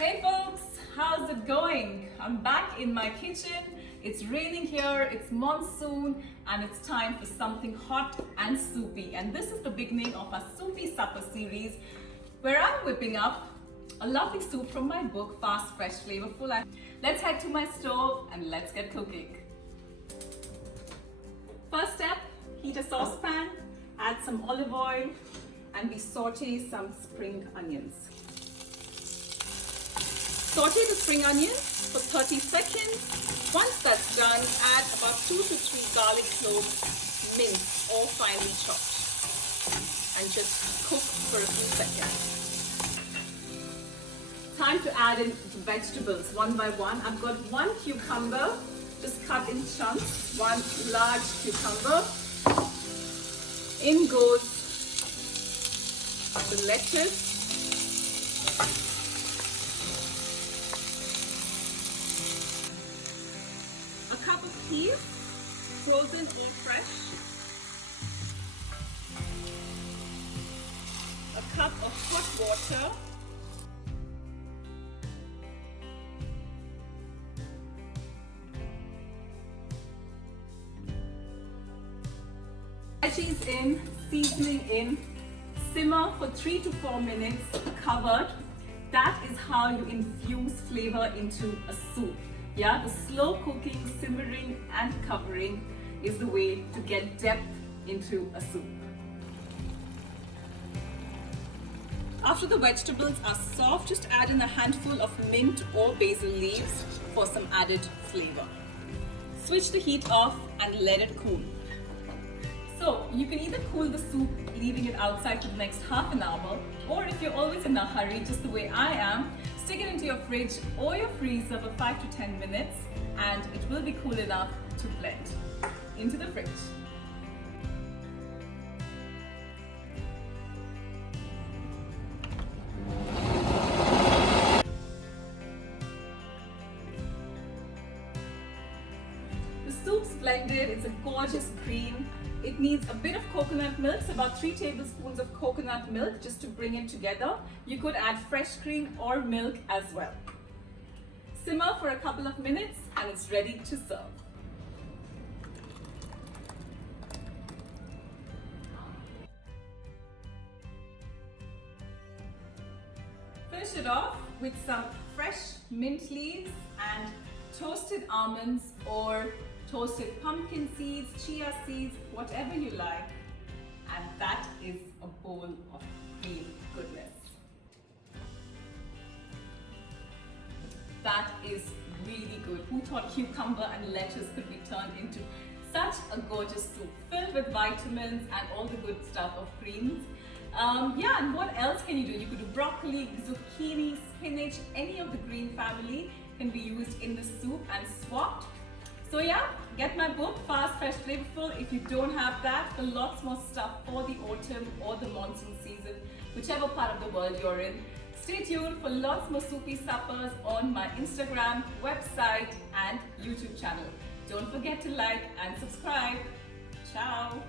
Hey folks, how's it going? I'm back in my kitchen. It's raining here, it's monsoon, and it's time for something hot and soupy. And this is the beginning of our soupy supper series where I'm whipping up a lovely soup from my book, Fast Fresh Flavorful. Let's head to my stove and let's get cooking. First step, heat a saucepan, add some olive oil, and we saute some spring onions. Saute the spring onions for 30 seconds. Once that's done, add about 2 to 3 garlic cloves, minced or finely chopped, and just cook for a few seconds. Time to add in the vegetables one by one. I've got one cucumber, just cut in chunks, one large cucumber. In goes the lettuce, a cup of peas, frozen or fresh, a cup of hot water, veggies in, seasoning in, simmer for 3 to 4 minutes covered. That is how you infuse flavor into a soup. Yeah, the slow cooking, simmering and covering is the way to get depth into a soup. After the vegetables are soft, just add in a handful of mint or basil leaves for some added flavor. Switch the heat off and let it cool. So you can either cool the soup leaving it outside for the next half an hour, or if you're always in a hurry, just the way I am, stick it into your fridge or your freezer for 5 to 10 minutes and it will be cool enough to blend into the fridge. The soup's blended, it's a gorgeous cream. It needs a bit of coconut milk, so about 3 tablespoons of coconut milk just to bring it together. You could add fresh cream or milk as well. Simmer for a couple of minutes and it's ready to serve. Finish it off with some fresh mint leaves and toasted almonds or toasted pumpkin seeds, chia seeds, whatever you like, and that is a bowl of cream goodness. That is really good. Who thought cucumber and lettuce could be turned into such a gorgeous soup filled with vitamins and all the good stuff of greens? Yeah, and what else can you do? You could do broccoli, zucchini, spinach, any of the green family can be used in the soup and swapped. So yeah, get my book, Fast Fresh Flavorful, if you don't have that, for lots more stuff for the autumn or the monsoon season, whichever part of the world you're in. Stay tuned for lots more soupy suppers on my Instagram, website and YouTube channel. Don't forget to like and subscribe. Ciao!